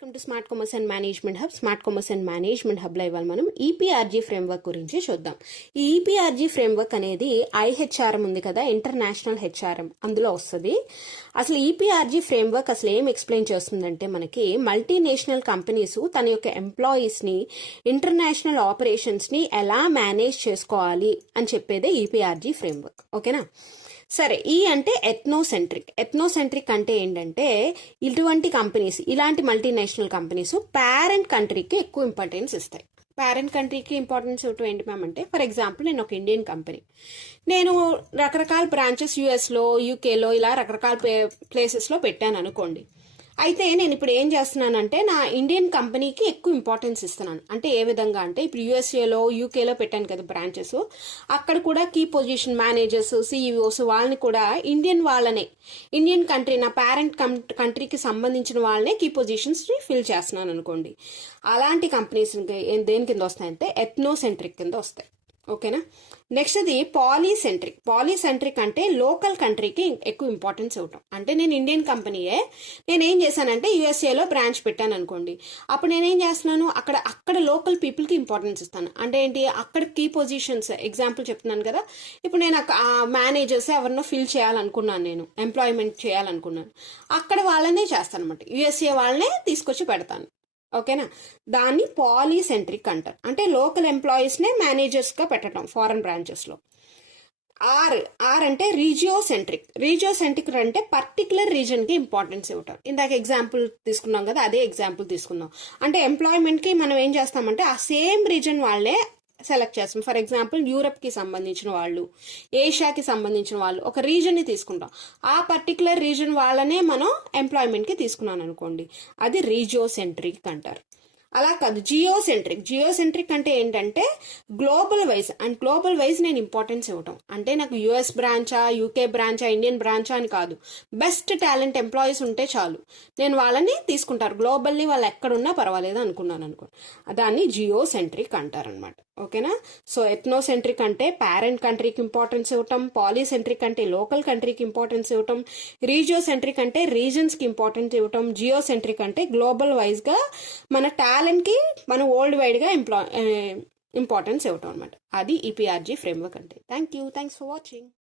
Welcome to smart commerce and management hub. Smart commerce and management హబ్లో ఇవాళ మనం ఈపీఆర్జీ framework గురించి చూద్దాం. ఈ ఈపీఆర్జీ ఫ్రేమ్వర్క్ అనేది ఐహెచ్ఆర్ఎం ఉంది కదా, ఇంటర్నేషనల్ హెచ్ఆర్ఎం, అందులో వస్తుంది. అసలు ఈపీఆర్జీ ఫ్రేమ్వర్క్ అసలు ఏం ఎక్స్ప్లెయిన్ చేస్తుందంటే, మనకి మల్టీనేషనల్ కంపెనీస్ తన యొక్క ఎంప్లాయీస్ని ఇంటర్నేషనల్ ఆపరేషన్స్ని ఎలా మేనేజ్ చేసుకోవాలి అని చెప్పేదే ఈపీఆర్జీ ఫ్రేమ్వర్క్. ఓకేనా? సరే, ఈ అంటే ఎథ్నోసెంట్రిక్ అంటే ఏంటంటే, ఇటువంటి కంపెనీస్, ఇలాంటి మల్టీనేషనల్ కంపెనీస్ పేరెంట్ కంట్రీకి ఎక్కువ ఇంపార్టెన్స్ ఇస్తాయి. పేరెంట్ కంట్రీకి ఇంపార్టెన్స్ ఇవ్వటం ఏంటి మ్యామ్ అంటే, ఫర్ ఎగ్జాంపుల్ నేను ఒక ఇండియన్ కంపెనీ, నేను రకరకాల బ్రాంచెస్ యూఎస్లో, యూకేలో ఇలా రకరకాల ప్లేసెస్లో పెట్టాను అనుకోండి. అయితే నేను ఇప్పుడు ఏం చేస్తున్నానంటే, నా ఇండియన్ కంపెనీకి ఎక్కువ ఇంపార్టెన్స్ ఇస్తున్నాను. అంటే ఏ విధంగా అంటే, ఇప్పుడు యూఎస్ఏలో, యూకేలో పెట్టాను కదా బ్రాంచెస్, అక్కడ కూడా కీ పొజిషన్ మేనేజర్స్, సిఇఓస్ వాళ్ళని కూడా ఇండియన్ కంట్రీ, నా పేరెంట్ కంట్రీకి సంబంధించిన వాళ్ళనే కీ పొజిషన్స్ని ఫిల్ చేస్తున్నాను అనుకోండి. అలాంటి కంపెనీస్ దేని కింద వస్తాయంటే ఎథ్నోసెంట్రిక్ కింద వస్తాయి. ఓకేనా? నెక్స్ట్ అది పాలీసెంట్రిక్ అంటే లోకల్ కంట్రీకి ఎక్కువ ఇంపార్టెన్స్ ఇవ్వటం. అంటే నేను ఇండియన్ కంపెనీయే, నేను ఏం చేశానంటే యూఎస్ఏలో బ్రాంచ్ పెట్టాను అనుకోండి. అప్పుడు నేనేం చేస్తున్నాను, అక్కడ లోకల్ పీపుల్కి ఇంపార్టెన్స్ ఇస్తాను. అంటే ఏంటి, అక్కడ కీ పొజిషన్స్, ఎగ్జాంపుల్ చెప్తున్నాను కదా, ఇప్పుడు నేను మేనేజర్స్ ఎవరినో ఫిల్ చేయాలనుకున్నాను, నేను ఎంప్లాయ్మెంట్ చేయాలనుకున్నాను, అక్కడ వాళ్ళనే చేస్తాను అనమాట. యూఎస్ఏ వాళ్ళనే తీసుకొచ్చి పెడతాను. ఓకేనా? దాన్ని పాలీసెంట్రిక్ అంటారు. అంటే లోకల్ ఎంప్లాయీస్నే మేనేజర్స్గా పెట్టడం ఫారెన్ బ్రాంచెస్లో. ఆర్ అంటే రీజియోసెంట్రిక్ అంటే పర్టికులర్ రీజన్కి ఇంపార్టెన్స్ ఇవ్వటం. ఇందాక ఎగ్జాంపుల్ తీసుకున్నాం కదా, అదే ఎగ్జాంపుల్ తీసుకుందాం. అంటే ఎంప్లాయ్మెంట్కి మనం ఏం చేస్తామంటే, ఆ సేమ్ రీజన్ వాళ్ళే సెలెక్ట్ చేస్తాం. ఫర్ ఎగ్జాంపుల్ యూరప్కి సంబంధించిన వాళ్ళు, ఏషియాకి సంబంధించిన వాళ్ళు, ఒక రీజన్ని తీసుకుంటాం. ఆ పర్టికులర్ రీజన్ వాళ్ళనే మనం ఎంప్లాయ్మెంట్కి తీసుకున్నాను అనుకోండి, అది రీజియోసెంట్రిక్ అంటారు. అలా కాదు జియోసెంట్రిక్ అంటే ఏంటంటే గ్లోబల్ వైజ్ నేను ఇంపార్టెన్స్ ఇవ్వటం. అంటే నాకు యుఎస్ బ్రాంచా, యూకే బ్రాంచా, ఇండియన్ బ్రాంచా అని కాదు, బెస్ట్ టాలెంట్ ఎంప్లాయీస్ ఉంటే చాలు, నేను వాళ్ళని తీసుకుంటారు. గ్లోబల్లీ వాళ్ళు ఎక్కడున్నా పర్వాలేదు అనుకున్నాను అనుకో, దాన్ని జియోసెంట్రిక్ అంటారనమాట. ఓకేనా? సో ఎథ్నోసెంట్రిక్ అంటే పేరెంట్ కంట్రీకి ఇంపార్టెన్స్ ఇవ్వటం, పాలీసెంట్రిక్ అంటే లోకల్ కంట్రీకి ఇంపార్టెన్స్ ఇవ్వటం, రీజియోసెంట్రిక్ అంటే రీజన్స్కి ఇంపార్టెన్స్ ఇవ్వటం, జియోసెంట్రిక్ అంటే గ్లోబల్ వైజ్గా మన టాలెంట్కి మనం వరల్డ్ వైడ్గా ఇంపార్టెన్స్ ఇవ్వటం అనమాట. అది ఈపీఆర్జీ ఫ్రేమ్వర్క్ అంటే. Thanks for watching.